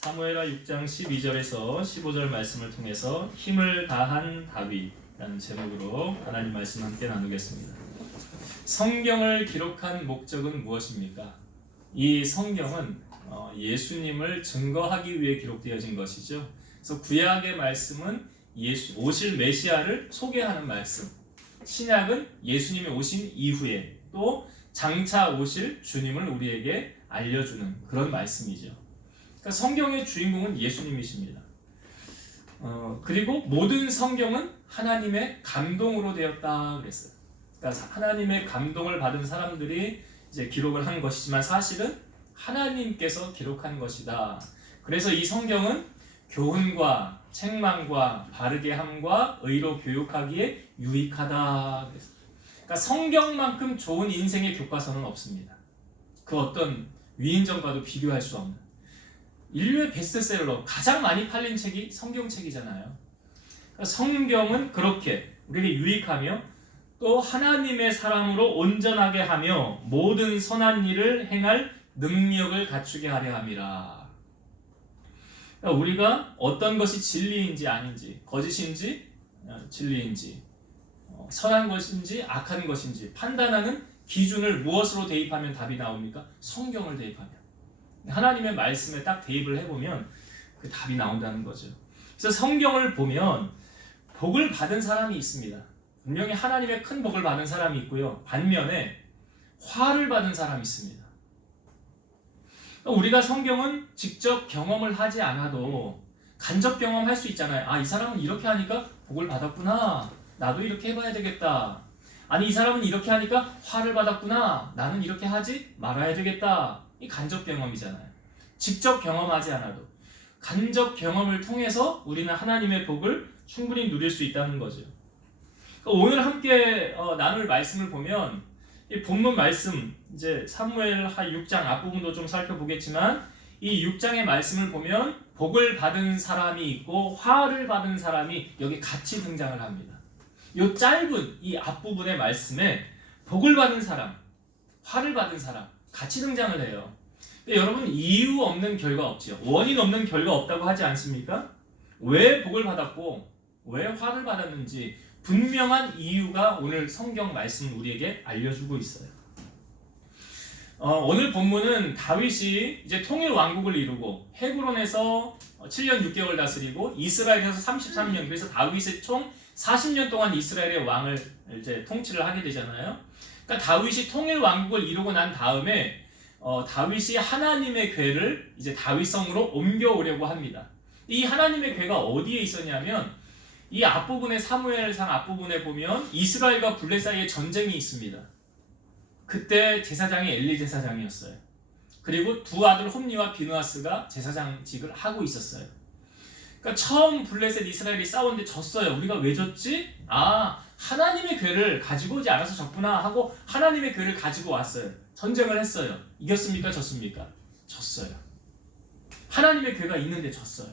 사무엘하 6장 12절에서 15절 말씀을 통해서 힘을 다한 다윗이라는 제목으로 하나님 말씀 함께 나누겠습니다. 성경을 기록한 목적은 무엇입니까? 이 성경은 예수님을 증거하기 위해 기록되어진 것이죠. 그래서 구약의 말씀은 오실 메시아를 소개하는 말씀, 신약은 예수님이 오신 이후에 또 장차 오실 주님을 우리에게 알려주는 그런 말씀이죠. 그러니까 성경의 주인공은 예수님이십니다. 그리고 모든 성경은 하나님의 감동으로 되었다 그랬어요. 그러니까 하나님의 감동을 받은 사람들이 이제 기록을 한 것이지만 사실은 하나님께서 기록한 것이다. 그래서 이 성경은 교훈과 책망과 바르게 함과 의로 교육하기에 유익하다 그랬어요. 그러니까 성경만큼 좋은 인생의 교과서는 없습니다. 그 어떤 위인전과도 비교할 수 없는 인류의 베스트셀러 가장 많이 팔린 책이 성경책이잖아요. 그러니까 성경은 그렇게 우리에게 유익하며 또 하나님의 사람으로 온전하게 하며 모든 선한 일을 행할 능력을 갖추게 하려 함이라. 그러니까 우리가 어떤 것이 진리인지 아닌지, 거짓인지 진리인지, 선한 것인지 악한 것인지 판단하는 기준을 무엇으로 대입하면 답이 나옵니까? 성경을 대입하면. 하나님의 말씀에 딱 대입을 해보면 그 답이 나온다는 거죠. 그래서 성경을 보면 복을 받은 사람이 있습니다. 분명히 하나님의 큰 복을 받은 사람이 있고요. 반면에 화를 받은 사람이 있습니다. 우리가 성경은 직접 경험을 하지 않아도 간접 경험할 수 있잖아요. 아, 이 사람은 이렇게 하니까 복을 받았구나. 나도 이렇게 해봐야 되겠다. 아니, 이 사람은 이렇게 하니까 화를 받았구나. 나는 이렇게 하지 말아야 되겠다. 이 간접 경험이잖아요. 직접 경험하지 않아도 간접 경험을 통해서 우리는 하나님의 복을 충분히 누릴 수 있다는 거죠. 오늘 함께 나눌 말씀을 보면 이 본문 말씀 이제 사무엘하 6장 앞부분도 좀 살펴보겠지만 이 6장의 말씀을 보면 복을 받은 사람이 있고 화를 받은 사람이 여기 같이 등장을 합니다. 이 짧은 이 앞부분의 말씀에 복을 받은 사람, 화를 받은 사람 같이 등장을 해요. 근데 여러분 이유 없는 결과 없지요. 원인 없는 결과 없다고 하지 않습니까? 왜 복을 받았고 왜 화를 받았는지 분명한 이유가 오늘 성경 말씀은 우리에게 알려주고 있어요. 오늘 본문은 다윗이 이제 통일 왕국을 이루고 헤브론에서 7년 6개월 다스리고 이스라엘에서 33년, 그래서 다윗이 총 40년 동안 이스라엘의 왕을 이제 통치를 하게 되잖아요. 그러니까 다윗이 통일 왕국을 이루고 난 다음에 다윗이 하나님의 궤를 이제 다윗성으로 옮겨오려고 합니다. 이 하나님의 궤가 어디에 있었냐면 이 앞부분에 사무엘상 앞부분에 보면 이스라엘과 블레 사이에 전쟁이 있습니다. 그때 제사장이 엘리 제사장이었어요. 그리고 두 아들 홈니와 비느하스가 제사장직을 하고 있었어요. 그러니까 처음 블레셋 이스라엘이 싸웠는데 졌어요. 우리가 왜 졌지? 아, 하나님의 궤를 가지고 오지 않아서 졌구나 하고 하나님의 궤를 가지고 왔어요. 전쟁을 했어요. 이겼습니까? 졌습니까? 졌어요. 하나님의 궤가 있는데 졌어요.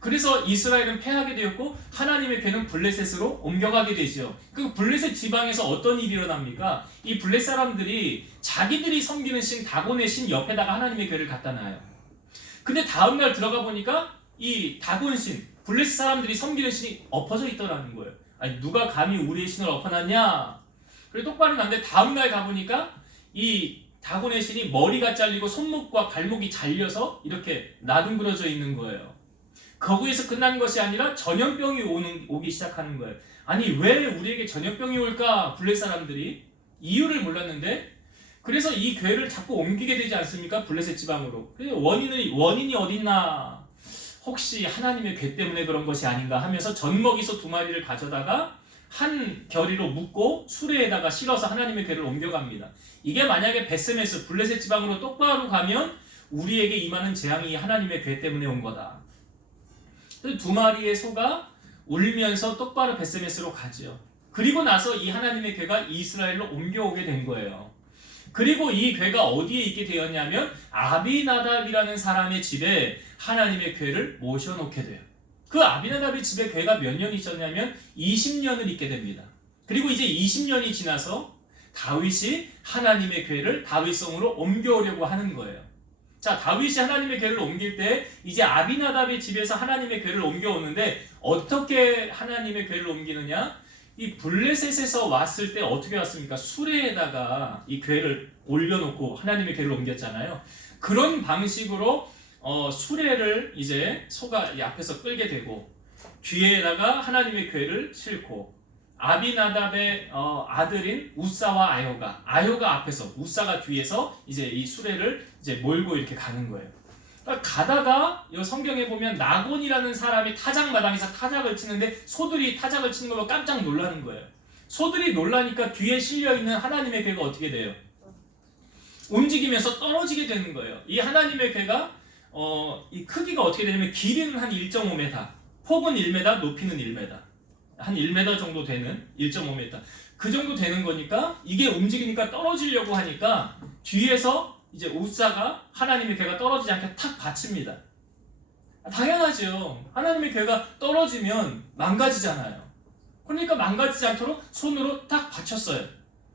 그래서 이스라엘은 패하게 되었고 하나님의 궤는 블레셋으로 옮겨가게 되죠. 그 블레셋 지방에서 어떤 일이 일어납니까? 이 블레셋 사람들이 자기들이 섬기는 신 다곤의 신 옆에다가 하나님의 궤를 갖다 놔요. 근데 다음날 들어가 보니까 이 다곤 신, 블레셋 사람들이 섬기는 신이 엎어져 있더라는 거예요. 아니, 누가 감히 우리의 신을 엎어놨냐? 그리고 똑바로 났는데 다음날 가보니까 이 다곤의 신이 머리가 잘리고 손목과 발목이 잘려서 이렇게 나둥그러져 있는 거예요. 거기에서 끝난 것이 아니라 전염병이 오기 시작하는 거예요. 아니, 왜 우리에게 전염병이 올까? 블레셋 사람들이 이유를 몰랐는데 그래서 이 궤를 자꾸 옮기게 되지 않습니까? 블레셋 지방으로. 그래서 원인이 어딨나? 혹시 하나님의 궤 때문에 그런 것이 아닌가 하면서 젖먹이소 2마리를 가져다가 한 결의로 묶고 수레에다가 실어서 하나님의 궤를 옮겨갑니다. 이게 만약에 베스메스 블레셋 지방으로 똑바로 가면 우리에게 임하는 재앙이 하나님의 궤 때문에 온 거다. 2마리의 소가 울면서 똑바로 베스메스로 가죠. 그리고 나서 이 하나님의 궤가 이스라엘로 옮겨오게 된 거예요. 그리고 이 궤가 어디에 있게 되었냐면 아비나답이라는 사람의 집에 하나님의 궤를 모셔놓게 돼요. 그 아비나답의 집에 궤가 몇 년 있었냐면 20년을 있게 됩니다. 그리고 이제 20년이 지나서 다윗이 하나님의 궤를 다윗성으로 옮겨오려고 하는 거예요. 자, 다윗이 하나님의 궤를 옮길 때 이제 아비나답의 집에서 하나님의 궤를 옮겨오는데 어떻게 하나님의 궤를 옮기느냐? 이 블레셋에서 왔을 때 어떻게 왔습니까? 수레에다가 이 궤를 올려놓고 하나님의 궤를 옮겼잖아요. 그런 방식으로 수레를 이제 소가 앞에서 끌게 되고 뒤에다가 하나님의 궤를 싣고 아비나답의 아들인 우사와 아효가 앞에서 우사가 뒤에서 이제 이 수레를 이제 몰고 이렇게 가는 거예요. 그러니까 가다가 이 성경에 보면 나곤이라는 사람이 타작마당에서 타작을 치는데 소들이 타작을 치는 걸 깜짝 놀라는 거예요. 소들이 놀라니까 뒤에 실려 있는 하나님의 궤가 어떻게 돼요? 움직이면서 떨어지게 되는 거예요. 이 하나님의 궤가 이 크기가 어떻게 되냐면 길이는 한 1.5m, 폭은 1m, 높이는 1m. 한 1m 정도 되는 1.5m 그 정도 되는 거니까 이게 움직이니까 떨어지려고 하니까 뒤에서 이제 우사가 하나님의 궤가 떨어지지 않게 탁 받칩니다. 당연하죠. 하나님의 궤가 떨어지면 망가지잖아요. 그러니까 망가지지 않도록 손으로 딱 받쳤어요.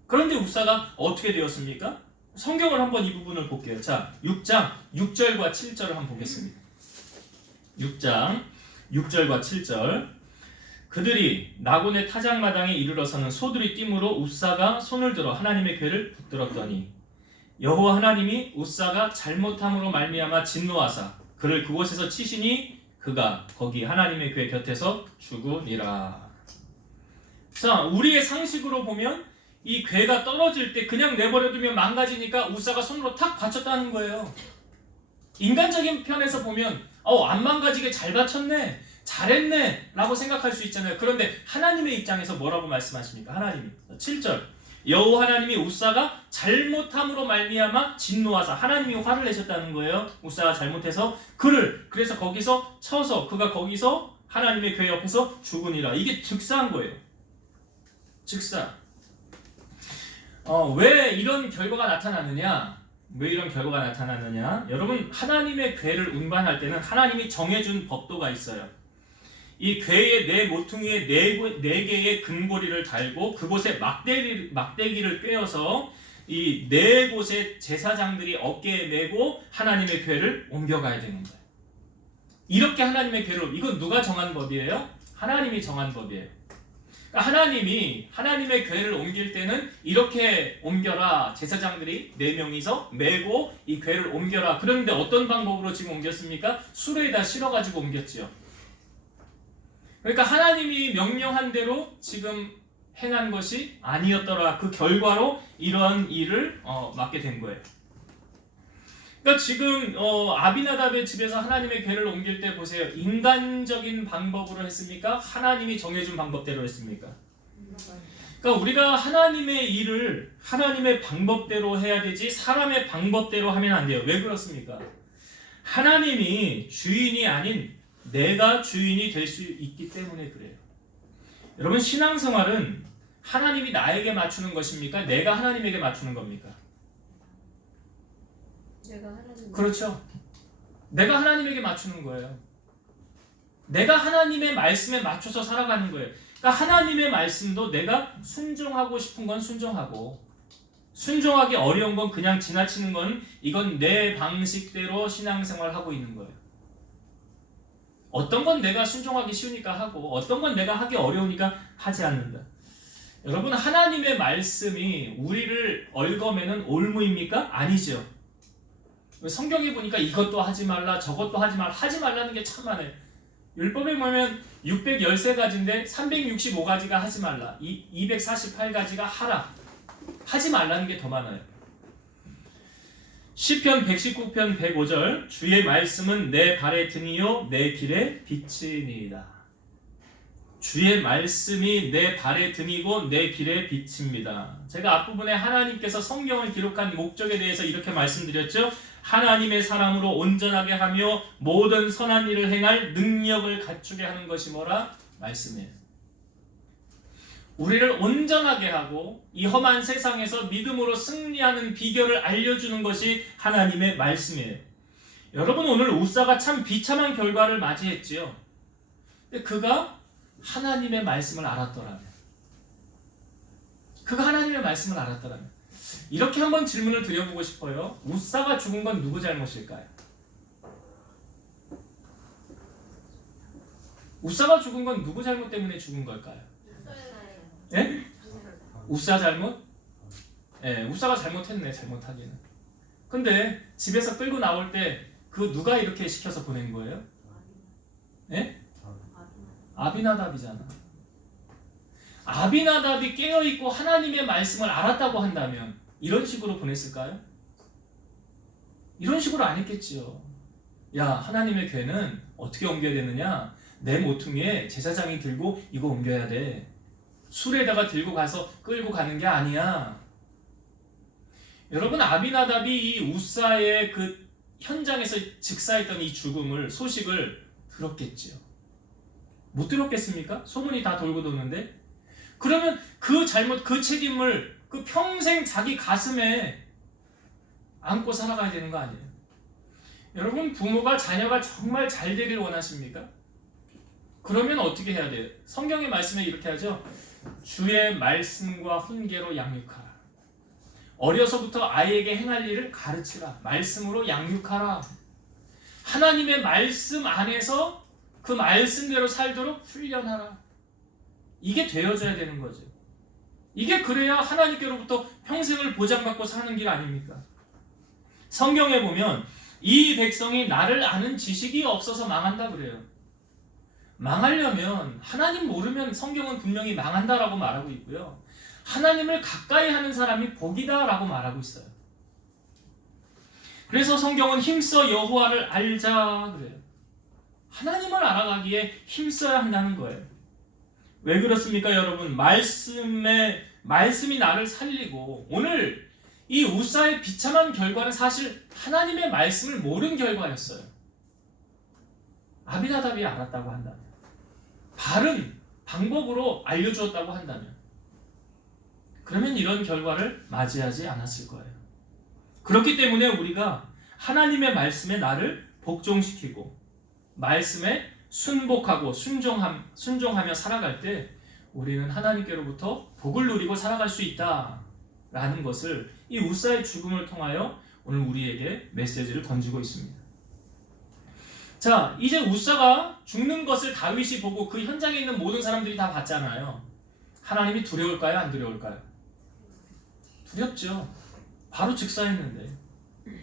그런데 우사가 어떻게 되었습니까? 성경을 한번 이 부분을 볼게요. 자, 6장 6절과 7절을 한번 보겠습니다. 6장 6절과 7절 그들이 나곤의 타작마당에 이르러서는 소들이 뛰므로 우사가 손을 들어 하나님의 궤를 붙들었더니 여호와 하나님이 우사가 잘못함으로 말미암아 진노하사 그를 그곳에서 치시니 그가 거기 하나님의 궤 곁에서 죽으니라. 자, 우리의 상식으로 보면 이 궤가 떨어질 때 그냥 내버려두면 망가지니까 우사가 손으로 탁 받쳤다는 거예요. 인간적인 편에서 보면 안 망가지게 잘 받쳤네, 잘했네 라고 생각할 수 있잖아요. 그런데 하나님의 입장에서 뭐라고 말씀하십니까? 하나님이 7절 여호와 하나님이 우사가 잘못함으로 말미암아 진노하사 하나님이 화를 내셨다는 거예요. 우사가 잘못해서 그를 그래서 거기서 쳐서 그가 거기서 하나님의 궤 옆에서 죽으니라. 이게 즉사한 거예요. 즉사. 왜 이런 결과가 나타나느냐? 여러분, 하나님의 궤를 운반할 때는 하나님이 정해준 법도가 있어요. 이 궤의 네 모퉁이에 네 개의 금고리를 달고 그곳에 막대기를 꿰어서 이 네 곳의 제사장들이 어깨에 메고 하나님의 궤를 옮겨가야 되는 거예요. 이렇게 하나님의 궤를, 이건 누가 정한 법이에요? 하나님이 정한 법이에요. 그러니까 하나님이 하나님의 궤를 옮길 때는 이렇게 옮겨라. 제사장들이 4명이서 메고 이 궤를 옮겨라. 그런데 어떤 방법으로 지금 옮겼습니까? 수레에다 실어가지고 옮겼지요. 그러니까 하나님이 명령한 대로 지금 행한 것이 아니었더라. 그 결과로 이러한 일을 맡게 된 거예요. 그러니까 지금 아비나답의 집에서 하나님의 궤를 옮길 때 보세요. 인간적인 방법으로 했습니까? 하나님이 정해준 방법대로 했습니까? 그러니까 우리가 하나님의 일을 하나님의 방법대로 해야 되지 사람의 방법대로 하면 안 돼요. 왜 그렇습니까? 하나님이 주인이 아닌 내가 주인이 될 수 있기 때문에 그래요. 여러분, 신앙생활은 하나님이 나에게 맞추는 것입니까? 내가 하나님에게 맞추는 겁니까? 내가 하나님. 그렇죠. 내가 하나님에게 맞추는 거예요. 내가 하나님의 말씀에 맞춰서 살아가는 거예요. 그러니까 하나님의 말씀도 내가 순종하고 싶은 건 순종하고 순종하기 어려운 건 그냥 지나치는 건 이건 내 방식대로 신앙생활하고 있는 거예요. 어떤 건 내가 순종하기 쉬우니까 하고 어떤 건 내가 하기 어려우니까 하지 않는다. 여러분, 하나님의 말씀이 우리를 얽어매는 올무입니까? 아니죠. 성경에 보니까 이것도 하지 말라 저것도 하지 말라 하지 말라는 게 참 많아요. 율법에 보면 613가지인데 365가지가 하지 말라 248가지가 하라 하지 말라는 게 더 많아요. 시편 119편 105절 주의 말씀은 내 발의 등이요 내 길의 빛이니이다. 주의 말씀이 내 발의 등이고 내 길의 빛입니다. 제가 앞부분에 하나님께서 성경을 기록한 목적에 대해서 이렇게 말씀드렸죠. 하나님의 사람으로 온전하게 하며 모든 선한 일을 행할 능력을 갖추게 하는 것이 뭐라? 말씀이에요. 우리를 온전하게 하고 이 험한 세상에서 믿음으로 승리하는 비결을 알려주는 것이 하나님의 말씀이에요. 여러분, 오늘 우사가 참 비참한 결과를 맞이했지요. 근데 그가 하나님의 말씀을 알았더라면 이렇게 한번 질문을 드려보고 싶어요. 우사가 죽은 건 누구 잘못일까요? 우사가 죽은 건 누구 잘못 때문에 죽은 걸까요? 예? 우사 잘못? 예, 우사가 잘못했네, 잘못하기는. 근데 집에서 끌고 나올 때 그 누가 이렇게 시켜서 보낸 거예요? 예? 아비나답이잖아. 아비나답이 깨어있고 하나님의 말씀을 알았다고 한다면 이런 식으로 보냈을까요? 이런 식으로 안 했겠지요. 야, 하나님의 궤는 어떻게 옮겨야 되느냐? 내 모퉁이에 제사장이 들고 이거 옮겨야 돼. 술에다가 들고 가서 끌고 가는 게 아니야. 여러분, 아비나답이 이 우사의 그 현장에서 직사했던 이 죽음을, 소식을 들었겠지요. 못 들었겠습니까? 소문이 다 돌고 도는데. 그러면 그 잘못, 그 책임을 그 평생 자기 가슴에 안고 살아가야 되는 거 아니에요? 여러분, 부모가 자녀가 정말 잘 되길 원하십니까? 그러면 어떻게 해야 돼요? 성경의 말씀에 이렇게 하죠. 주의 말씀과 훈계로 양육하라. 어려서부터 아이에게 행할 일을 가르치라. 말씀으로 양육하라. 하나님의 말씀 안에서 그 말씀대로 살도록 훈련하라. 이게 되어져야 되는 거죠. 이게 그래야 하나님께로부터 평생을 보장받고 사는 길 아닙니까? 성경에 보면 이 백성이 나를 아는 지식이 없어서 망한다 그래요. 망하려면 하나님 모르면 성경은 분명히 망한다라고 말하고 있고요. 하나님을 가까이 하는 사람이 복이다라고 말하고 있어요. 그래서 성경은 힘써 여호와를 알자 그래요. 하나님을 알아가기에 힘써야 한다는 거예요. 왜 그렇습니까, 여러분? 말씀이 나를 살리고, 오늘 이 우사의 비참한 결과는 사실 하나님의 말씀을 모른 결과였어요. 아비나답이 알았다고 한다면, 바른 방법으로 알려주었다고 한다면, 그러면 이런 결과를 맞이하지 않았을 거예요. 그렇기 때문에 우리가 하나님의 말씀에 나를 복종시키고 말씀에 순복하고 순종하며 살아갈 때 우리는 하나님께로부터 복을 누리고 살아갈 수 있다라는 것을 이 우사의 죽음을 통하여 오늘 우리에게 메시지를 던지고 있습니다. 자, 이제 우사가 죽는 것을 다윗이 보고 그 현장에 있는 모든 사람들이 다 봤잖아요. 하나님이 두려울까요? 안 두려울까요? 두렵죠. 바로 즉사했는데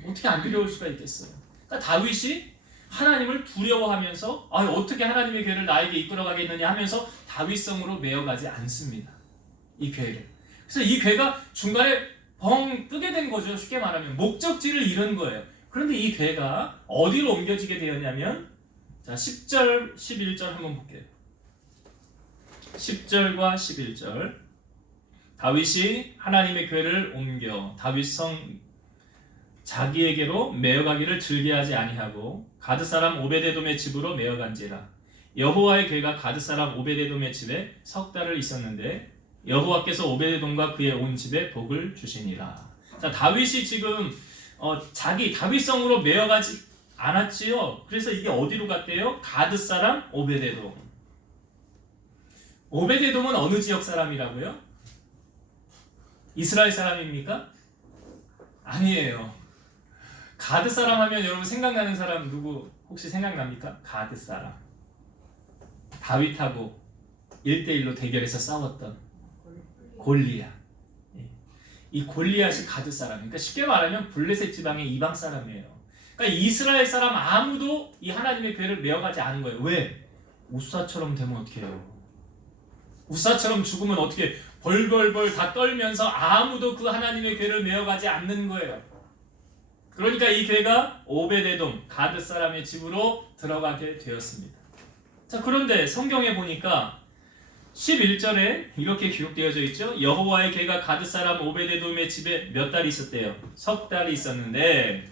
어떻게 안 두려울 수가 있겠어요. 그러니까 다윗이 하나님을 두려워하면서 어떻게 하나님의 궤를 나에게 이끌어가겠느냐 하면서 다윗성으로 메어가지 않습니다. 이 궤를. 그래서 이 궤가 중간에 벙 뜨게 된 거죠. 쉽게 말하면 목적지를 잃은 거예요. 그런데 이 궤가 어디로 옮겨지게 되었냐면, 자, 10절, 11절 한번 볼게요. 10절과 11절. 다윗이 하나님의 궤를 옮겨 다윗성 자기에게로 메어가기를 즐겨하지 아니하고 가드 사람 오베데돔의 집으로 메어간지라. 여호와의 궤가 가드 사람 오베데돔의 집에 석 달을 있었는데 여호와께서 오베데돔과 그의 온 집에 복을 주시니라. 자, 다윗이 지금 자기 다윗성으로 메어가지 않았지요. 그래서 이게 어디로 갔대요? 가드 사람 오베데돔. 오베데돔은 어느 지역 사람이라고요? 이스라엘 사람입니까? 아니에요. 가드 사람 하면 여러분 생각나는 사람 누구 혹시 생각납니까? 가드 사람. 다윗하고 1대1로 대결해서 싸웠던 골리앗. 이 골리앗이 가드 사람. 그러니까 쉽게 말하면 블레셋 지방의 이방 사람이에요. 그러니까 이스라엘 사람 아무도 이 하나님의 궤를 메어가지 않은 거예요. 왜? 우사처럼 되면 어떻게 해요? 우사처럼 죽으면 어떻게 벌벌벌 다 떨면서 아무도 그 하나님의 궤를 메어가지 않는 거예요. 그러니까 이 궤가 오베데돔 가드 사람의 집으로 들어가게 되었습니다. 자, 그런데 성경에 보니까 11절에 이렇게 기록되어져 있죠. 여호와의 궤가 가드 사람 오베데돔의 집에 몇 달이 있었대요? 석 달이 있었는데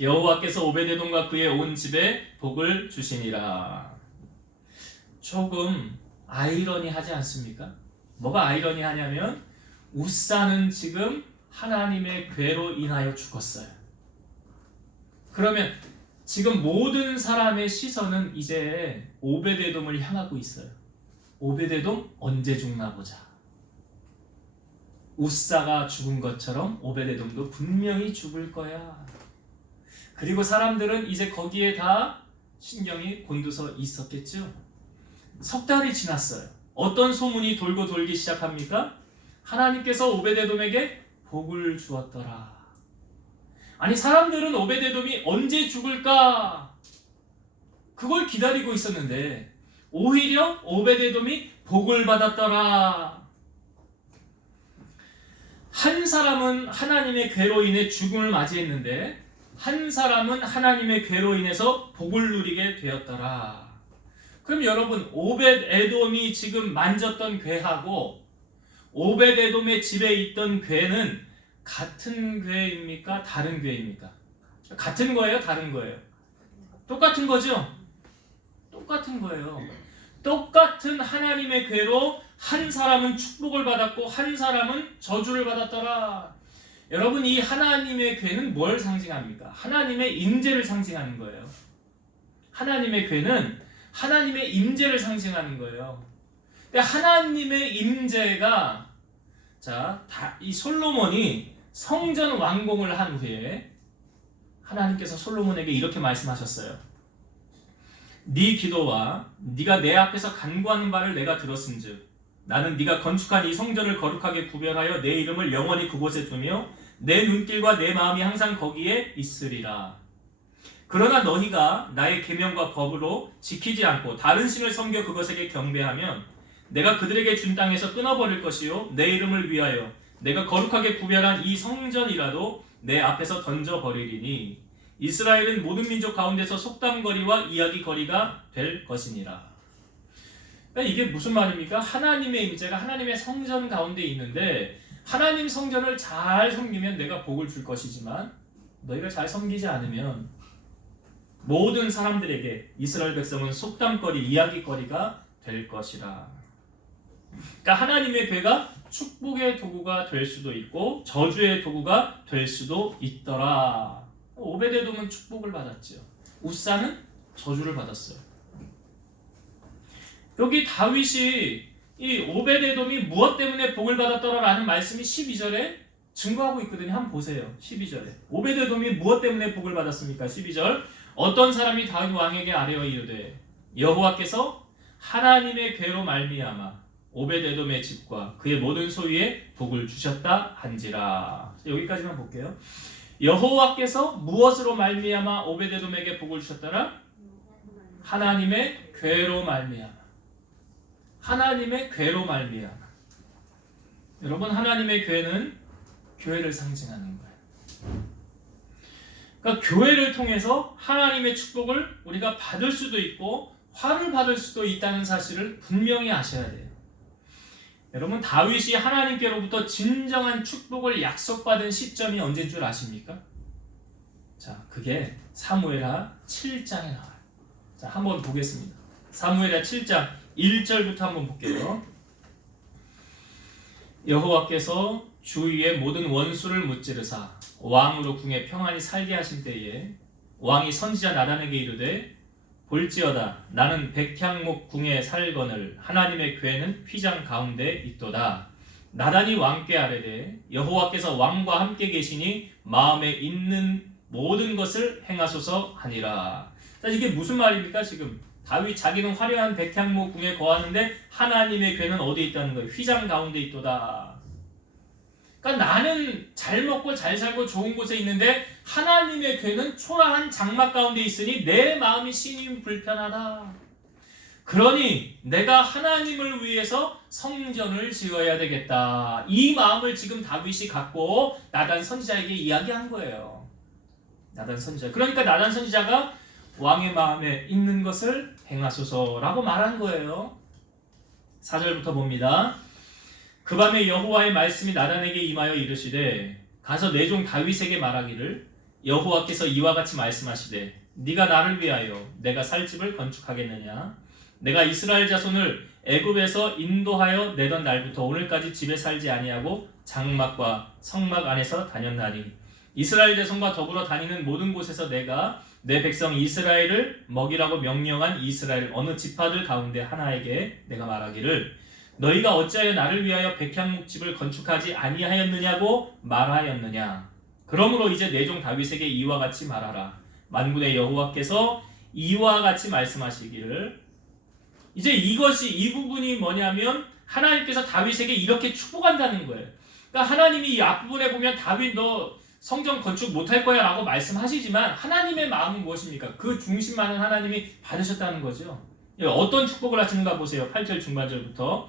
여호와께서 오베데돔과 그의 온 집에 복을 주시니라. 조금 아이러니하지 않습니까? 뭐가 아이러니하냐면 우사는 지금 하나님의 궤로 인하여 죽었어요. 그러면 지금 모든 사람의 시선은 이제 오베데돔을 향하고 있어요. 오베데돔 언제 죽나 보자. 우사가 죽은 것처럼 오베데돔도 분명히 죽을 거야. 그리고 사람들은 이제 거기에 다 신경이 곤두서 있었겠죠. 석 달이 지났어요. 어떤 소문이 돌고 돌기 시작합니까? 하나님께서 오베데돔에게 복을 주었더라. 아니, 사람들은 오베데돔이 언제 죽을까? 그걸 기다리고 있었는데 오히려 오베데돔이 복을 받았더라. 한 사람은 하나님의 괴로 인해 죽음을 맞이했는데 한 사람은 하나님의 괴로 인해서 복을 누리게 되었더라. 그럼 여러분, 오벳에돔이 지금 만졌던 괴하고 오벳에돔의 집에 있던 괴는 같은 괴입니까? 다른 괴입니까? 같은 거예요? 다른 거예요? 똑같은 거죠? 똑같은 거예요. 똑같은 하나님의 괴로 한 사람은 축복을 받았고 한 사람은 저주를 받았더라. 여러분, 이 하나님의 괴는 뭘 상징합니까? 하나님의 임재를 상징하는 거예요. 하나님의 괴는 하나님의 임재를 상징하는 거예요. 근데 하나님의 임재가 이 솔로몬이 성전 완공을 한 후에 하나님께서 솔로몬에게 이렇게 말씀하셨어요. 네 기도와 네가 내 앞에서 간구하는 바를 내가 들었은즉 나는 네가 건축한 이 성전을 거룩하게 구별하여 내 이름을 영원히 그곳에 두며 내 눈길과 내 마음이 항상 거기에 있으리라. 그러나 너희가 나의 계명과 법으로 지키지 않고 다른 신을 섬겨 그것에게 경배하면 내가 그들에게 준 땅에서 끊어버릴 것이요 내 이름을 위하여 내가 거룩하게 구별한 이 성전이라도 내 앞에서 던져버리리니 이스라엘은 모든 민족 가운데서 속담거리와 이야기거리가 될 것이니라. 그러니까 이게 무슨 말입니까? 하나님의 임재가 하나님의 성전 가운데 있는데 하나님 성전을 잘 섬기면 내가 복을 줄 것이지만 너희가 잘 섬기지 않으면 모든 사람들에게 이스라엘 백성은 속담거리, 이야기거리가 될 것이라. 그러니까 하나님의 괴가 축복의 도구가 될 수도 있고 저주의 도구가 될 수도 있더라. 오베데돔은 축복을 받았죠. 우사는 저주를 받았어요. 여기 다윗이 이 오베데돔이 무엇 때문에 복을 받았더라라는 말씀이 12절에 증거하고 있거든요. 한번 보세요. 12절에 오베데돔이 무엇 때문에 복을 받았습니까? 12절 어떤 사람이 다윗 왕에게 아뢰어 이르되 여호와께서 하나님의 괴로 말미암아 오베데돔의 집과 그의 모든 소유에 복을 주셨다 한지라. 여기까지만 볼게요. 여호와께서 무엇으로 말미암아 오베데돔에게 복을 주셨더라? 하나님의 괴로 말미암아. 하나님의 괴로 말미암아. 여러분, 하나님의 괴는 교회를 상징하는 거예요. 그러니까 교회를 통해서 하나님의 축복을 우리가 받을 수도 있고 화를 받을 수도 있다는 사실을 분명히 아셔야 돼요. 여러분, 다윗이 하나님께로부터 진정한 축복을 약속받은 시점이 언제인 줄 아십니까? 자, 그게 사무엘하 7장에 나와요. 자, 한번 보겠습니다. 사무엘하 7장 1절부터 한번 볼게요. 여호와께서 주위의 모든 원수를 무찌르사 왕으로 궁에 평안히 살게 하신 때에 왕이 선지자 나단에게 이르되 볼지어다 나는 백향목 궁에 살거늘 하나님의 궤는 휘장 가운데 있도다. 나단이 왕께 아뢰되 여호와께서 왕과 함께 계시니 마음에 있는 모든 것을 행하소서 하니라. 자, 이게 무슨 말입니까? 지금 다윗 자기는 화려한 백향목 궁에 거하는데 하나님의 궤는 어디에 있다는 거예요? 휘장 가운데 있도다. 그러니까 나는 잘 먹고 잘 살고 좋은 곳에 있는데 하나님의 궤는 초라한 장막 가운데 있으니 내 마음이 심히 불편하다. 그러니 내가 하나님을 위해서 성전을 지어야 되겠다. 이 마음을 지금 다윗이 갖고 나단 선지자에게 이야기한 거예요. 나단 선지자. 그러니까 나단 선지자가 왕의 마음에 있는 것을 행하소서라고 말한 거예요. 4절부터 봅니다. 그 밤에 여호와의 말씀이 나단에게 임하여 이르시되 가서 내 종 다윗에게 말하기를 여호와께서 이와 같이 말씀하시되 네가 나를 위하여 내가 살 집을 건축하겠느냐. 내가 이스라엘 자손을 애굽에서 인도하여 내던 날부터 오늘까지 집에 살지 아니하고 장막과 성막 안에서 다녔나니 이스라엘 자손과 더불어 다니는 모든 곳에서 내가 내 백성 이스라엘을 먹이라고 명령한 이스라엘 어느 지파들 가운데 하나에게 내가 말하기를 너희가 어찌하여 나를 위하여 백향목집을 건축하지 아니하였느냐고 말하였느냐. 그러므로 이제 내 종 다윗에게 이와 같이 말하라. 만군의 여호와께서 이와 같이 말씀하시기를. 이제 이 부분이 뭐냐면 하나님께서 다윗에게 이렇게 축복한다는 거예요. 그러니까 하나님이 이 앞부분에 보면 다윗 너 성전 건축 못할 거야 라고 말씀하시지만 하나님의 마음은 무엇입니까? 그 중심만은 하나님이 받으셨다는 거죠. 어떤 축복을 하시는가 보세요. 8절 중반절부터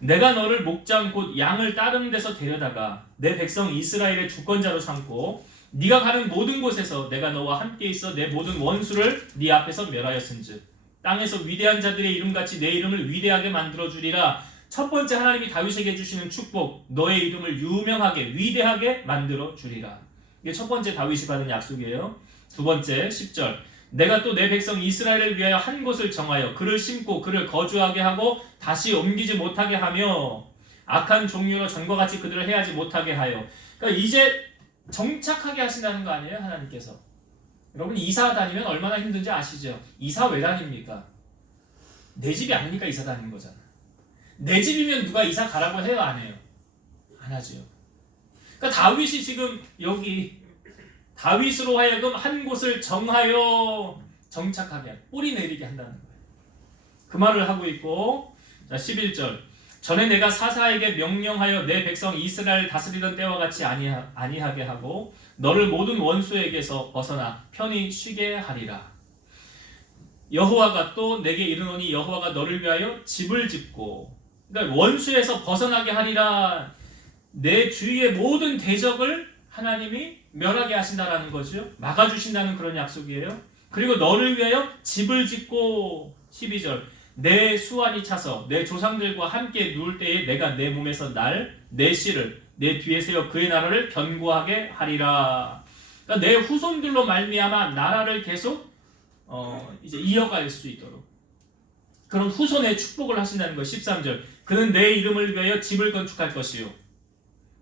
내가 너를 목장 곧 양을 따르는 데서 데려다가 내 백성 이스라엘의 주권자로 삼고 네가 가는 모든 곳에서 내가 너와 함께 있어 내 모든 원수를 네 앞에서 멸하였은즉 땅에서 위대한 자들의 이름같이 내 이름을 위대하게 만들어주리라. 첫 번째 하나님이 다윗에게 주시는 축복, 너의 이름을 유명하게 위대하게 만들어주리라. 이게 첫 번째 다윗이 받은 약속이에요. 두 번째 10절 내가 또 내 백성 이스라엘을 위하여 한 곳을 정하여 그를 심고 그를 거주하게 하고 다시 옮기지 못하게 하며 악한 종류로 전과 같이 그들을 해하지 못하게 하여. 그러니까 이제 정착하게 하신다는 거 아니에요, 하나님께서. 여러분 이사 다니면 얼마나 힘든지 아시죠? 이사 왜 다닙니까? 내 집이 아니니까 이사 다니는 거잖아. 내 집이면 누가 이사 가라고 해요, 안 해요? 안 하죠. 그러니까 다윗이 지금 여기 다윗으로 하여금 한 곳을 정하여 정착하게, 뿌리 내리게 한다는 거예요. 그 말을 하고 있고, 자 11절 전에 내가 사사에게 명령하여 내 백성 이스라엘 다스리던 때와 같이 아니하게 하고 너를 모든 원수에게서 벗어나 편히 쉬게 하리라. 여호와가 또 내게 이르노니 여호와가 너를 위하여 집을 짓고, 그러니까 원수에서 벗어나게 하리라. 내 주위의 모든 대적을 하나님이 멸하게 하신다라는 거죠. 막아주신다는 그런 약속이에요. 그리고 너를 위하여 집을 짓고 12절 내 수완이 차서 내 조상들과 함께 누울 때에 내가 내 몸에서 내 씨를 내 뒤에 세워 그의 나라를 견고하게 하리라. 그러니까 내 후손들로 말미암아 나라를 계속 이제 이어갈 수 있도록 그런 후손의 축복을 하신다는 거. 13절 그는 내 이름을 위하여 집을 건축할 것이요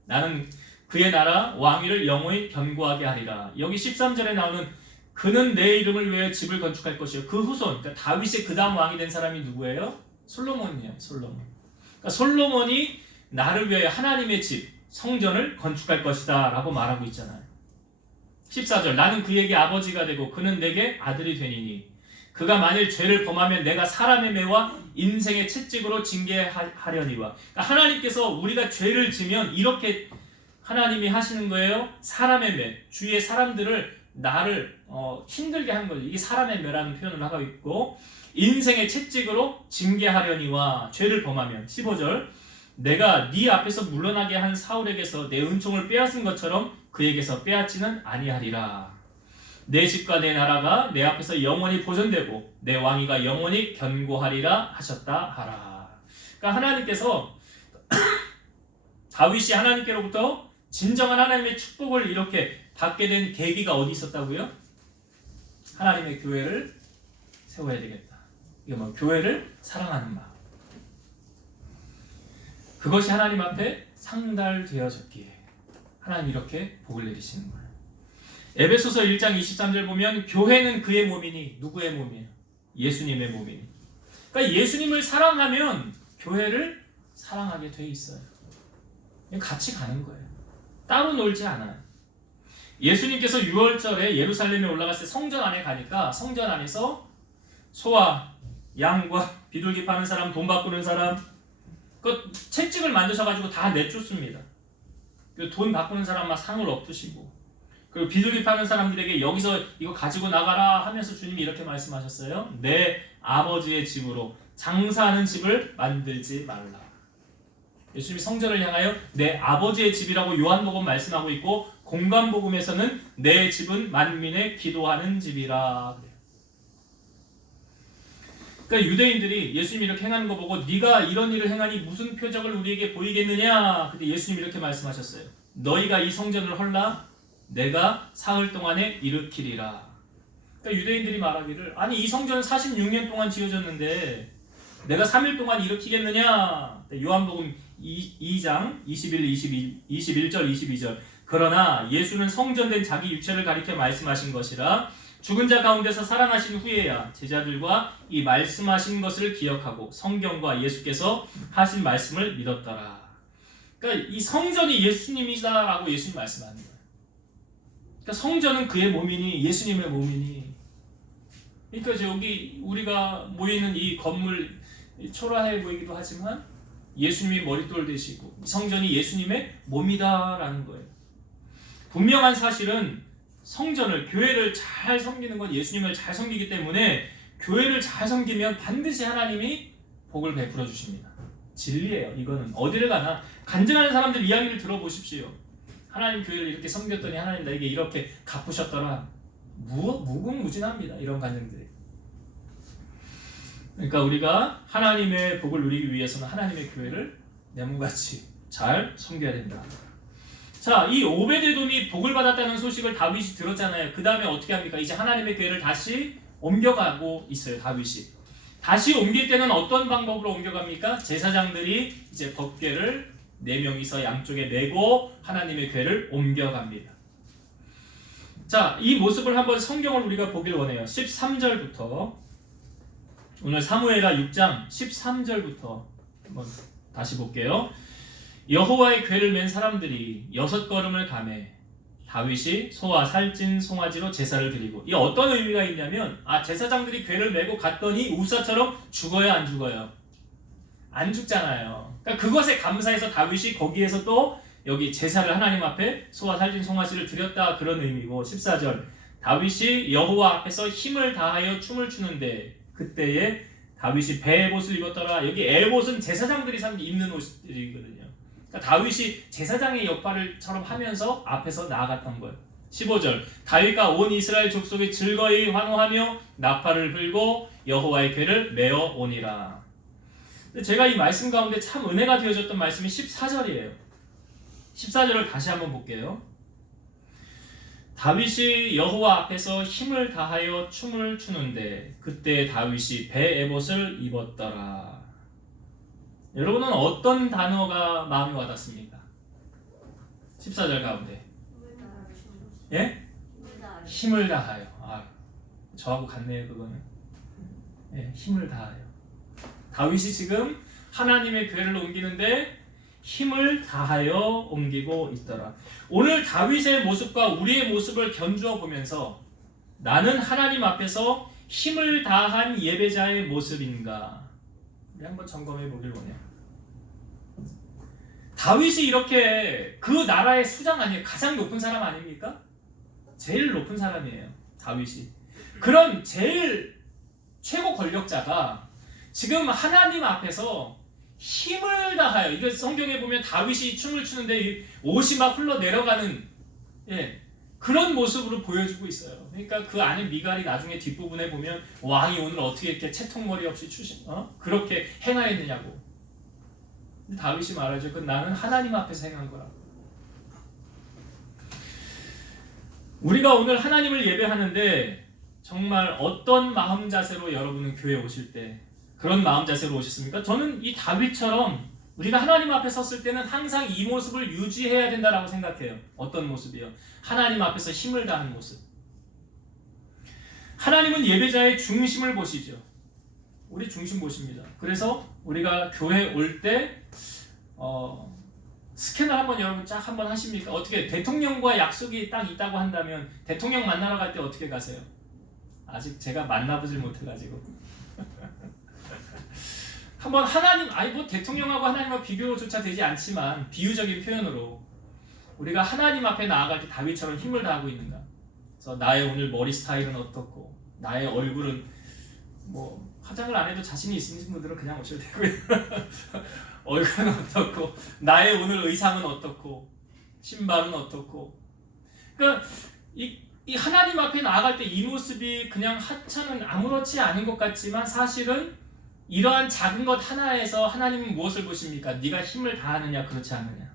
나는 그의 나라 왕위를 영원히 견고하게 하리라. 여기 13절에 나오는 그는 내 이름을 위하여 집을 건축할 것이요 그 후손, 그러니까 다윗의 그 다음 왕이 된 사람이 누구예요? 솔로몬이에요. 솔로몬. 그러니까 솔로몬이 나를 위하여 하나님의 집 성전을 건축할 것이다 라고 말하고 있잖아요. 14절 나는 그에게 아버지가 되고 그는 내게 아들이 되니니 그가 만일 죄를 범하면 내가 사람의 매와 인생의 채찍으로 징계하려니와. 그러니까 하나님께서 우리가 죄를 지면 이렇게 하나님이 하시는 거예요. 사람의 매, 주위의 사람들을 나를 힘들게 하는 거죠. 이게 사람의 매라는 표현을 하고 있고 인생의 채찍으로 징계하려니와. 죄를 범하면 15절 내가 네 앞에서 물러나게 한 사울에게서 내 은총을 빼앗은 것처럼 그에게서 빼앗지는 아니하리라. 내 집과 내 나라가 내 앞에서 영원히 보존되고 내 왕위가 영원히 견고하리라 하셨다 하라. 그러니까 하나님께서 다윗이 하나님께로부터 진정한 하나님의 축복을 이렇게 받게 된 계기가 어디 있었다고요? 하나님의 교회를 세워야 되겠다. 이게 뭐 교회를 사랑하는 마음. 그것이 하나님 앞에 상달되어졌기에 하나님 이렇게 복을 내리시는 거예요. 에베소서 1장 23절 보면 교회는 그의 몸이니 누구의 몸이에요? 예수님의 몸이니. 그러니까 예수님을 사랑하면 교회를 사랑하게 돼 있어요. 같이 가는 거예요. 따로 놀지 않아요. 예수님께서 6월절에 예루살렘에 올라갔을 때 성전 안에 가니까 성전 안에서 소와 양과 비둘기 파는 사람, 돈 바꾸는 사람 그 채찍을 만드셔가지고 다 내쫓습니다. 돈 바꾸는 사람 막 상을 엎으시고 그리고 비둘기 파는 사람들에게 여기서 이거 가지고 나가라 하면서 주님이 이렇게 말씀하셨어요. 내 아버지의 집으로 장사하는 집을 만들지 말라. 예수님이 성전을 향하여 내 아버지의 집이라고 요한복음 말씀하고 있고 공관복음에서는 내 집은 만민의 기도하는 집이라. 그러니까 유대인들이 예수님이 이렇게 행하는 거 보고 네가 이런 일을 행하니 무슨 표적을 우리에게 보이겠느냐. 근데 예수님이 이렇게 말씀하셨어요. 너희가 이 성전을 헐라 내가 사흘 동안에 일으키리라. 그러니까 유대인들이 말하기를 아니 이 성전은 46년 동안 지어졌는데 내가 3일 동안 일으키겠느냐. 요한복음 2장 21절 22절 그러나 예수는 성전된 자기 육체를 가리켜 말씀하신 것이라 죽은 자 가운데서 살아나신 후에야 제자들과 이 말씀하신 것을 기억하고 성경과 예수께서 하신 말씀을 믿었더라. 그러니까 이 성전이 예수님이다라고 예수님 말씀하는 거예요. 그러니까 성전은 그의 몸이니 예수님의 몸이니. 그러니까 여기 우리가 모이는 이 건물 초라해 보이기도 하지만 예수님이 머릿돌 되시고 성전이 예수님의 몸이다라는 거예요. 분명한 사실은 성전을, 교회를 잘 섬기는 건 예수님을 잘 섬기기 때문에 교회를 잘 섬기면 반드시 하나님이 복을 베풀어 주십니다. 진리예요. 이거는 어디를 가나 간증하는 사람들 이야기를 들어보십시오. 하나님 교회를 이렇게 섬겼더니 하나님 나에게 이렇게 갚으셨더라. 무궁무진합니다. 이런 간증들이. 그러니까 우리가 하나님의 복을 누리기 위해서는 하나님의 교회를 내몸같이 잘 섬겨야 된다. 자, 이 오베데돔이 복을 받았다는 소식을 다윗이 들었잖아요. 그 다음에 어떻게 합니까? 이제 하나님의 교회를 다시 옮겨가고 있어요. 다윗이. 다시 옮길 때는 어떤 방법으로 옮겨갑니까? 제사장들이 이제 법궤를 4명이서 양쪽에 메고 하나님의 교회를 옮겨갑니다. 자, 이 모습을 한번 성경을 우리가 보길 원해요. 13절부터 오늘 사무엘하 6장 13절부터 한번 다시 볼게요. 여호와의 궤를 맨 사람들이 6걸음을 가매 다윗이 소와 살찐 송아지로 제사를 드리고, 이 어떤 의미가 있냐면 제사장들이 궤를 메고 갔더니 우사처럼 죽어요, 안 죽어요? 안 죽잖아요. 그러니까 그것에 감사해서 다윗이 거기에서 또 여기 제사를 하나님 앞에 소와 살찐 송아지를 드렸다, 그런 의미고, 14절 다윗이 여호와 앞에서 힘을 다하여 춤을 추는데 그때에 다윗이 베옷을 입었더라. 여기 에봇은 제사장들이 입는 옷들이거든요. 그러니까 다윗이 제사장의 역할을처럼 하면서 앞에서 나아갔던 거예요. 15절 다윗과 온 이스라엘 족속이 즐거이 환호하며 나팔을 불고 여호와의 궤를 메어 오니라. 제가 이 말씀 가운데 참 은혜가 되어졌던 말씀이 14절이에요. 14절을 다시 한번 볼게요. 다윗이 여호와 앞에서 힘을 다하여 춤을 추는데 그때 다윗이 베에봇을 입었더라. 여러분은 어떤 단어가 마음에 와닿습니까? 14절 가운데. 예? 힘을 다하여. 저하고 같네요, 그거는. 예, 힘을 다하여. 다윗이 지금 하나님의 궤를 옮기는데 힘을 다하여 옮기고 있더라. 오늘 다윗의 모습과 우리의 모습을 견주어 보면서 나는 하나님 앞에서 힘을 다한 예배자의 모습인가? 우리 한번 점검해 보길 원해요. 다윗이 이렇게 그 나라의 수장 아니에요? 가장 높은 사람 아닙니까? 제일 높은 사람이에요, 다윗이. 그런 제일 최고 권력자가 지금 하나님 앞에서 힘을 다하여, 이게 성경에 보면 다윗이 춤을 추는데 옷이 막 흘러 내려가는 그런 모습으로 보여주고 있어요. 그러니까 그 안에 미갈이 나중에 뒷부분에 보면 왕이 오늘 어떻게 이렇게 채통머리 없이 그렇게 행하였느냐고. 근데 다윗이 말하죠. 그건 나는 하나님 앞에서 행한 거라고. 우리가 오늘 하나님을 예배하는데 정말 어떤 마음 자세로 여러분은 교회에 오실 때 그런 마음 자세로 오셨습니까? 저는 이 다윗처럼 우리가 하나님 앞에 섰을 때는 항상 이 모습을 유지해야 된다라고 생각해요. 어떤 모습이요? 하나님 앞에서 힘을 다하는 모습. 하나님은 예배자의 중심을 보시죠. 우리 중심 보십니다. 그래서 우리가 교회 올 때 스캐너 한번 여러분 쫙 한번 하십니까? 어떻게 대통령과 약속이 딱 있다고 한다면 대통령 만나러 갈 때 어떻게 가세요? 아직 제가 만나보질 못해가지고 한번 하나님, 뭐 대통령하고 하나님하고 비교조차 되지 않지만 비유적인 표현으로 우리가 하나님 앞에 나아갈 때 다윗처럼 힘을 다하고 있는가? 그래서 나의 오늘 머리 스타일은 어떻고, 나의 얼굴은 뭐 화장을 안 해도 자신이 있으신 분들은 그냥 오셔도 되고요. 얼굴은 어떻고, 나의 오늘 의상은 어떻고, 신발은 어떻고. 그러니까 이 하나님 앞에 나아갈 때 이 모습이 그냥 하찮은 아무렇지 않은 것 같지만 사실은 이러한 작은 것 하나에서 하나님은 무엇을 보십니까? 네가 힘을 다하느냐 그렇지 않느냐,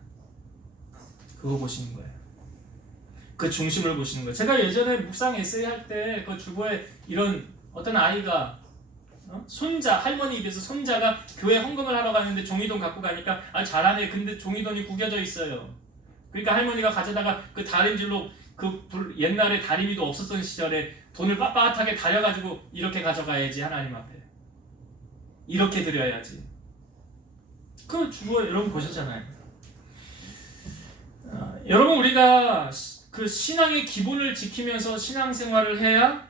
그거 보시는 거예요. 그 중심을 보시는 거예요. 제가 예전에 묵상 에세이 할 때 그 주보에 이런 어떤 아이가 손자, 할머니 입에서 손자가 교회 헌금을 하러 가는데 종이돈 갖고 가니까 잘하네. 근데 종이돈이 구겨져 있어요. 그러니까 할머니가 가져다가 그 다림질로 옛날에 다리미도 없었던 시절에 돈을 빳빳하게 다려가지고 이렇게 가져가야지 하나님 앞에. 이렇게 드려야지. 그 주보 여러분 보셨잖아요. 여러분 우리가 그 신앙의 기본을 지키면서 신앙생활을 해야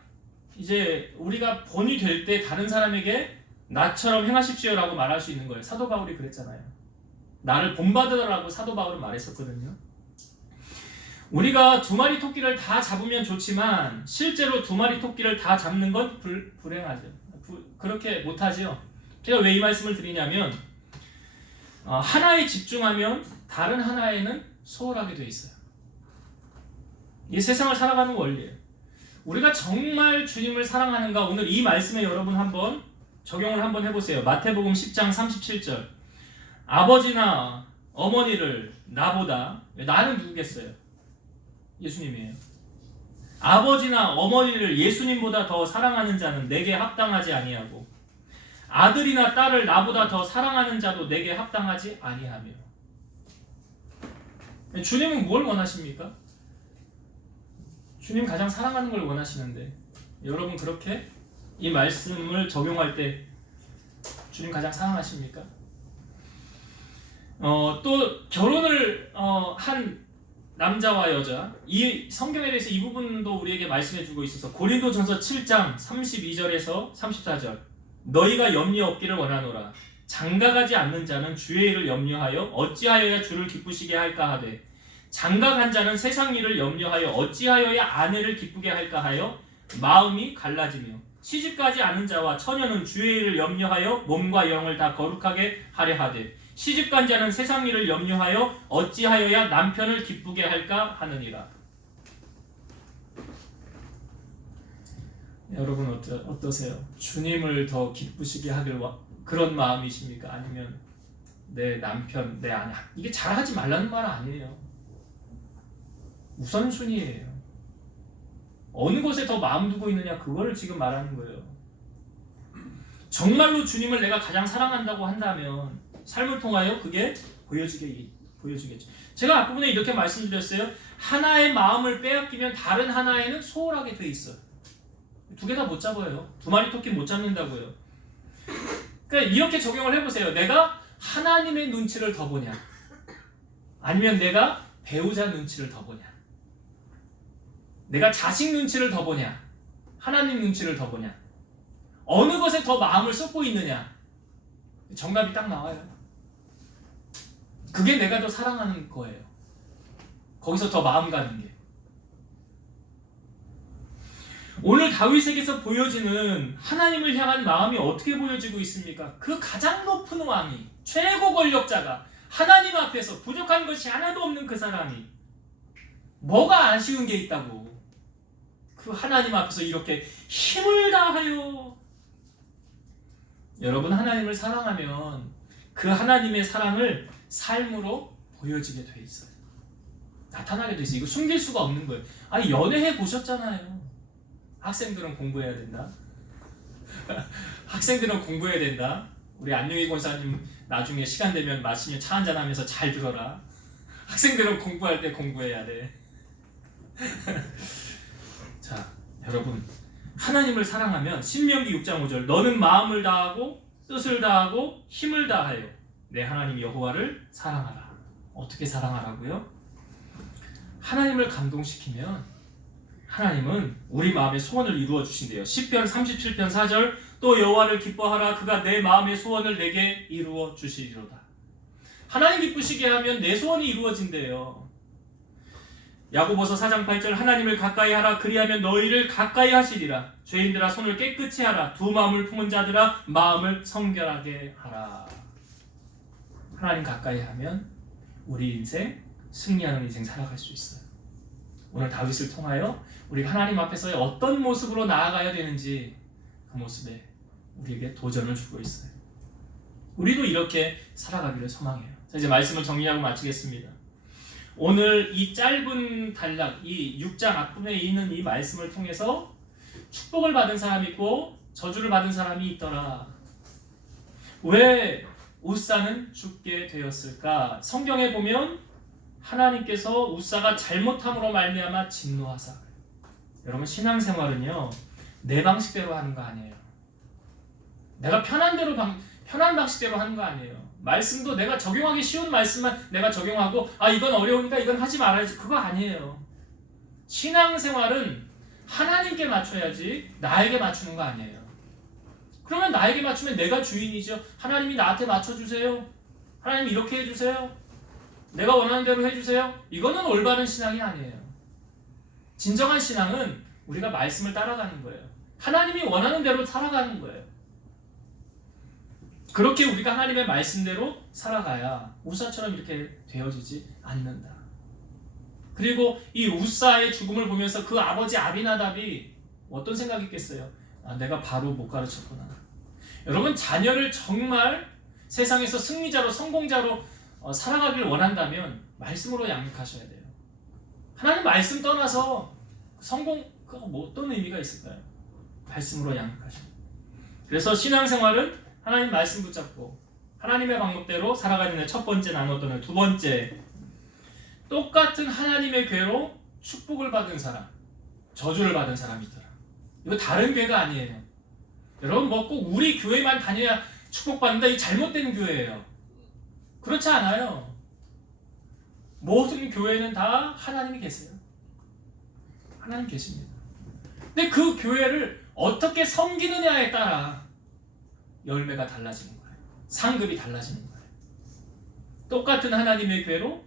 이제 우리가 본이 될 때 다른 사람에게 나처럼 행하십시오라고 말할 수 있는 거예요. 사도 바울이 그랬잖아요. 나를 본받으라고 사도 바울은 말했었거든요. 우리가 2마리 토끼를 다 잡으면 좋지만 실제로 2마리 토끼를 다 잡는 건 불행하죠. 그렇게 못하죠. 제가 왜 이 말씀을 드리냐면 하나에 집중하면 다른 하나에는 소홀하게 돼 있어요. 이 세상을 살아가는 원리예요. 우리가 정말 주님을 사랑하는가? 오늘 이 말씀에 여러분 한번 적용을 한번 해보세요. 마태복음 10장 37절. 아버지나 어머니를 나보다, 나는 누구겠어요? 예수님이에요. 아버지나 어머니를 예수님보다 더 사랑하는 자는 내게 합당하지 아니하고 아들이나 딸을 나보다 더 사랑하는 자도 내게 합당하지 아니하며. 주님은 뭘 원하십니까? 주님 가장 사랑하는 걸 원하시는데 여러분 그렇게 이 말씀을 적용할 때 주님 가장 사랑하십니까? 또 결혼을 한 남자와 여자, 이 성경에 대해서 이 부분도 우리에게 말씀해주고 있어서 고린도전서 7장 32절에서 34절. 너희가 염려 없기를 원하노라. 장가가지 않는 자는 주의 일을 염려하여 어찌하여야 주를 기쁘시게 할까 하되 장가간 자는 세상 일을 염려하여 어찌하여야 아내를 기쁘게 할까 하여 마음이 갈라지며 시집가지 않은 자와 처녀는 주의 일을 염려하여 몸과 영을 다 거룩하게 하려 하되 시집간 자는 세상 일을 염려하여 어찌하여야 남편을 기쁘게 할까 하느니라. 여러분 어떠세요? 주님을 더 기쁘시게 하길 그런 마음이십니까? 아니면 내 남편, 내 아내, 이게 잘하지 말라는 말은 아니에요. 우선순위예요. 어느 것에 더 마음 두고 있느냐, 그거를 지금 말하는 거예요. 정말로 주님을 내가 가장 사랑한다고 한다면 삶을 통하여 그게 보여지겠죠. 제가 앞부분에 이렇게 말씀드렸어요. 하나의 마음을 빼앗기면 다른 하나에는 소홀하게 돼 있어요. 2개 다 못 잡아요. 2마리 토끼 못 잡는다고요. 그러니까 이렇게 적용을 해보세요. 내가 하나님의 눈치를 더 보냐, 아니면 내가 배우자 눈치를 더 보냐, 내가 자식 눈치를 더 보냐, 하나님 눈치를 더 보냐, 어느 것에 더 마음을 쏟고 있느냐, 정답이 딱 나와요. 그게 내가 더 사랑하는 거예요. 거기서 더 마음 가는 게. 오늘 다윗에게서 보여지는 하나님을 향한 마음이 어떻게 보여지고 있습니까? 그 가장 높은 왕이, 최고 권력자가 하나님 앞에서 부족한 것이 하나도 없는 그 사람이 뭐가 아쉬운 게 있다고 그 하나님 앞에서 이렇게 힘을 다하여. 여러분 하나님을 사랑하면 그 하나님의 사랑을 삶으로 보여지게 돼 있어요. 나타나게 돼 있어요. 이거 숨길 수가 없는 거예요. 아니 연애해 보셨잖아요. 학생들은 공부해야 된다. 학생들은 공부해야 된다. 우리 안용희 권사님 나중에 시간 되면 마시면 차 한잔 하면서 잘 들어라. 학생들은 공부할 때 공부해야 돼. 자, 여러분 하나님을 사랑하면 신명기 6장 5절 너는 마음을 다하고 뜻을 다하고 힘을 다하여 내 하나님 여호와를 사랑하라. 어떻게 사랑하라고요? 하나님을 감동시키면 하나님은 우리 마음의 소원을 이루어 주신대요. 시편 37편 4절 또 여호와를 기뻐하라. 그가 내 마음의 소원을 내게 이루어 주시리로다. 하나님 기쁘시게 하면 내 소원이 이루어진대요. 야고보서 4장 8절 하나님을 가까이 하라. 그리하면 너희를 가까이 하시리라. 죄인들아 손을 깨끗이 하라. 두 마음을 품은 자들아 마음을 성결하게 하라. 하나님 가까이 하면 우리 인생 승리하는 인생 살아갈 수 있어요. 오늘 다윗을 통하여 우리 하나님 앞에서의 어떤 모습으로 나아가야 되는지 그 모습에 우리에게 도전을 주고 있어요. 우리도 이렇게 살아가기를 소망해요. 자, 이제 말씀을 정리하고 마치겠습니다. 오늘 이 짧은 단락, 이 6장 앞부분에 있는 이 말씀을 통해서 축복을 받은 사람이 있고 저주를 받은 사람이 있더라. 왜 웃사는 죽게 되었을까? 성경에 보면 하나님께서 우사가 잘못함으로 말미암아 진노하사. 여러분 신앙생활은요 내 방식대로 하는 거 아니에요. 내가 편한 방식대로 하는 거 아니에요. 말씀도 내가 적용하기 쉬운 말씀만 내가 적용하고 이건 어려우니까 이건 하지 말아야지 그거 아니에요. 신앙생활은 하나님께 맞춰야지 나에게 맞추는 거 아니에요. 그러면 나에게 맞추면 내가 주인이죠. 하나님이 나한테 맞춰주세요. 하나님 이렇게 해주세요. 내가 원하는 대로 해주세요. 이거는 올바른 신앙이 아니에요. 진정한 신앙은 우리가 말씀을 따라가는 거예요. 하나님이 원하는 대로 살아가는 거예요. 그렇게 우리가 하나님의 말씀대로 살아가야 우사처럼 이렇게 되어지지 않는다. 그리고 이 우사의 죽음을 보면서 그 아버지 아비나답이 어떤 생각이 있겠어요? 내가 바로 못 가르쳤구나. 여러분 자녀를 정말 세상에서 승리자로 성공자로 살아가길 원한다면 말씀으로 양육하셔야 돼요. 하나님 말씀 떠나서 성공 그거 뭐 어떤 의미가 있을까요? 말씀으로 양육하셔야 돼요. 그래서 신앙생활은 하나님 말씀 붙잡고 하나님의 방법대로 살아가는 첫 번째 나눴던 두 번째 똑같은 하나님의 궤로 축복을 받은 사람 저주를 받은 사람이 있더라. 이거 다른 교회가 아니에요. 여러분 뭐 꼭 우리 교회만 다녀야 축복받는다 이 잘못된 교회예요. 그렇지 않아요. 모든 교회는 다 하나님이 계세요. 하나님 계십니다. 근데 그 교회를 어떻게 섬기느냐에 따라 열매가 달라지는 거예요. 상급이 달라지는 거예요. 똑같은 하나님의 교회로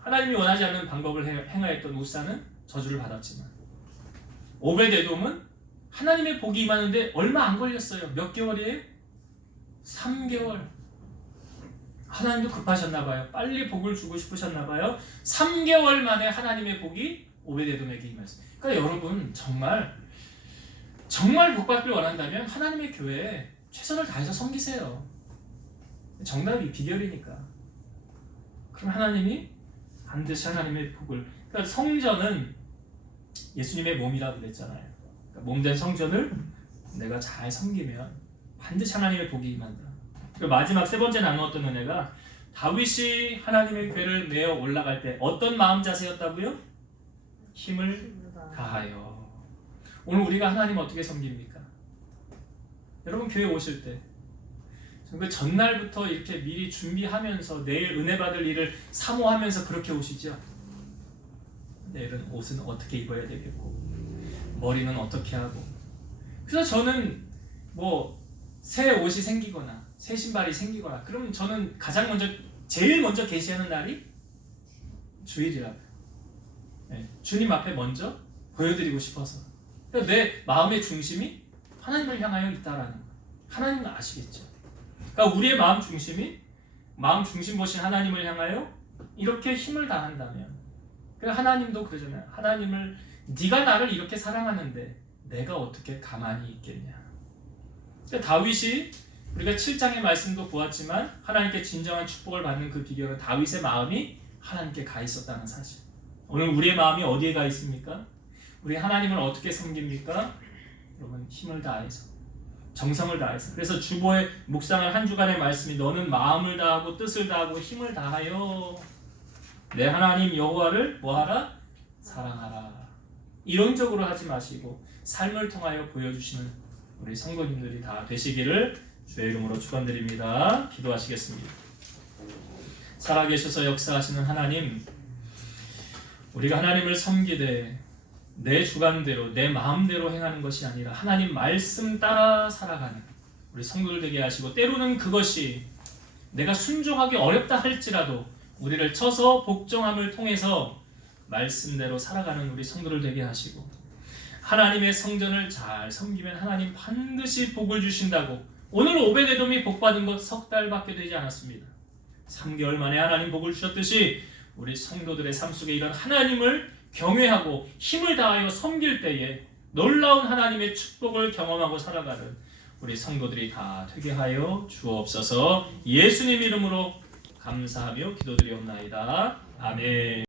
하나님이 원하지 않는 방법을 행하였던 우사는 저주를 받았지만 오벳에돔은 하나님의 복이 임하는데 얼마 안 걸렸어요. 몇 개월이에요? 3개월. 하나님도 급하셨나봐요. 빨리 복을 주고 싶으셨나봐요. 3개월 만에 하나님의 복이 오벳에돔에게 임했어요. 그러니까 여러분 정말 복받기를 원한다면 하나님의 교회에 최선을 다해서 섬기세요. 정답이 비결이니까. 그럼 하나님이 반드시 하나님의 복을 그러니까 성전은 예수님의 몸이라고 그랬잖아요. 그러니까 몸된 성전을 내가 잘 섬기면 반드시 하나님의 복이 임한다. 그리고 마지막 세 번째 나누었던 은혜가 다윗이 하나님의 궤를 메어 올라갈 때 어떤 마음 자세였다고요? 힘을 다하여. 오늘 우리가 하나님 어떻게 섬깁니까? 여러분 교회 오실 때 그 전날부터 이렇게 미리 준비하면서 내일 은혜 받을 일을 사모하면서 그렇게 오시죠. 내일은 옷은 어떻게 입어야 되겠고 머리는 어떻게 하고. 그래서 저는 뭐 새 옷이 생기거나 새 신발이 생기거나 그러면 저는 제일 먼저 계시하는 날이 주일이라고요. 네, 주님 앞에 먼저 보여드리고 싶어서. 그러니까 내 마음의 중심이 하나님을 향하여 있다라는 거예요. 하나님은 아시겠죠. 그러니까 우리의 마음 중심 보신 하나님을 향하여 이렇게 힘을 다한다면 그러니까 하나님도 그러잖아요. 하나님을 네가 나를 이렇게 사랑하는데 내가 어떻게 가만히 있겠냐. 그러니까 다윗이 우리가 7장의 말씀도 보았지만 하나님께 진정한 축복을 받는 그 비결은 다윗의 마음이 하나님께 가 있었다는 사실. 오늘 우리의 마음이 어디에 가 있습니까? 우리 하나님을 어떻게 섬깁니까? 여러분 힘을 다해서 정성을 다해서. 그래서 주보의 묵상을 한 주간의 말씀이 너는 마음을 다하고 뜻을 다하고 힘을 다하여 내 하나님 여호와를 뭐하라? 사랑하라. 이론적으로 하지 마시고 삶을 통하여 보여주시는 우리 성도님들이 다 되시기를 주의 이름으로 축원드립니다. 기도하시겠습니다. 살아계셔서 역사하시는 하나님, 우리가 하나님을 섬기되 내 주관대로 내 마음대로 행하는 것이 아니라 하나님 말씀 따라 살아가는 우리 성도들 되게 하시고 때로는 그것이 내가 순종하기 어렵다 할지라도 우리를 쳐서 복종함을 통해서 말씀대로 살아가는 우리 성도들 되게 하시고 하나님의 성전을 잘 섬기면 하나님 반드시 복을 주신다고. 오늘 오벳에돔이 복받은 것 석 달밖에 되지 않았습니다. 3개월 만에 하나님 복을 주셨듯이 우리 성도들의 삶 속에 이런 하나님을 경외하고 힘을 다하여 섬길 때에 놀라운 하나님의 축복을 경험하고 살아가는 우리 성도들이 다 되게 하여 주옵소서. 예수님 이름으로 감사하며 기도드리옵나이다. 아멘.